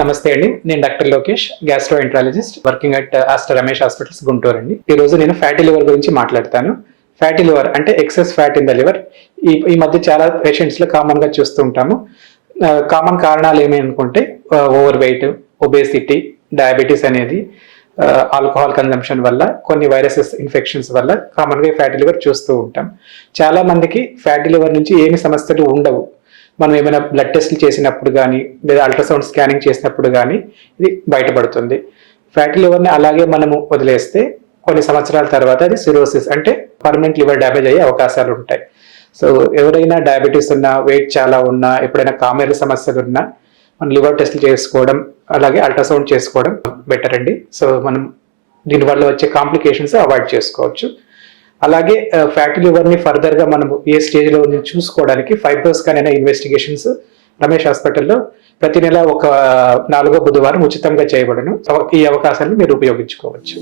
నమస్తే అండి. నేను doctor Lokesh, gastroenterologist working at Aster Ramesh hospitals, Guntur అండి. ఈ రోజు నేను ఫ్యాటీ లివర్ గురించి మాట్లాడతాను. ఫ్యాటీ లివర్ అంటే excess fat in the liver. ఈ మధ్య చాలా పేషెంట్స్ లో కామన్ గా చూస్తూ ఉంటాము. కామన్ కారణాలు ఏమి అనుకుంటే ఓవర్ వెయిట్, ఒబేసిటీ, డయాబెటీస్ అనేది, ఆల్కహాల్ కన్జంప్షన్ వల్ల, కొన్ని వైరసెస్ ఇన్ఫెక్షన్స్ వల్ల కామన్ గా ఫ్యాటీ లివర్ చూస్తూ ఉంటాం. చాలా మందికి ఫ్యాటీ లివర్ నుంచి ఏమి సమస్యలు ఉండవు. మనం ఏమైనా బ్లడ్ టెస్ట్లు చేసినప్పుడు కానీ, లేదా అల్ట్రాసౌండ్ స్కానింగ్ చేసినప్పుడు కానీ ఇది బయటపడుతుంది. ఫ్యాటీ లివర్ని అలాగే మనము వదిలేస్తే కొన్ని సంవత్సరాల తర్వాత అది సిరోసిస్ అంటే పర్మనెంట్ లివర్ డ్యామేజ్ అయ్యే అవకాశాలు ఉంటాయి. సో ఎవరైనా డయాబెటీస్ ఉన్నా, వెయిట్ చాలా ఉన్నా, ఎప్పుడైనా కామెర్ల సమస్యలు ఉన్నా మనం లివర్ టెస్ట్లు చేసుకోవడం, అలాగే అల్ట్రాసౌండ్ చేసుకోవడం బెటర్ అండి. సో మనం దీనివల్ల వచ్చే కాంప్లికేషన్స్ అవాయిడ్ చేసుకోవచ్చు. అలాగే ఫ్యాటీ లివర్ ని ఫర్దర్ గా మనం ఏ స్టేజ్ లో చూసుకోవడానికి ఫైబ్రో స్కాన్ అనే ఇన్వెస్టిగేషన్స్ రమేష్ హాస్పిటల్లో ప్రతి నెల ఒక 4వ బుధవారం ఉచితంగా చేయబడను. ఈ అవకాశాన్ని మీరు ఉపయోగించుకోవచ్చు.